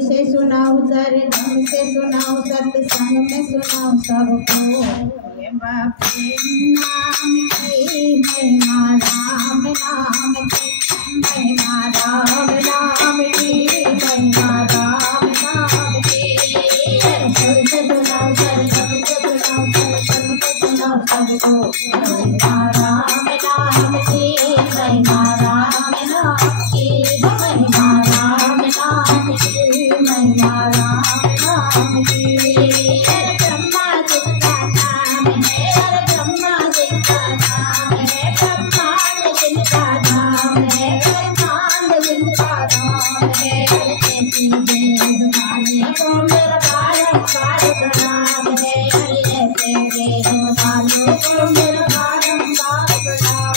से सुनाऊं सरगम से सुनाऊं सत्संग में सुनाऊं सबको ये बाप के नाम की महिमा राम नाम की महिमा राम नाम की महिमा राम नाम की सुन से सुनाऊं सरगम से सुनाऊं सत्संग में सुनाऊं सबको महिमा राम नाम की महिमा राम नाम की महिमा राम नाम की महिमा राम नाम की ब्रह्मा जिनका नाम है ब्रह्मा जिनका नाम है ब्रह्मांड जिनका नाम है ब्रह्मांड जिनका नाम है ऐसी देव वाले को मेरा बारंबार प्रणाम है ऐसे देव वालों को मेरा बारंबार प्रणाम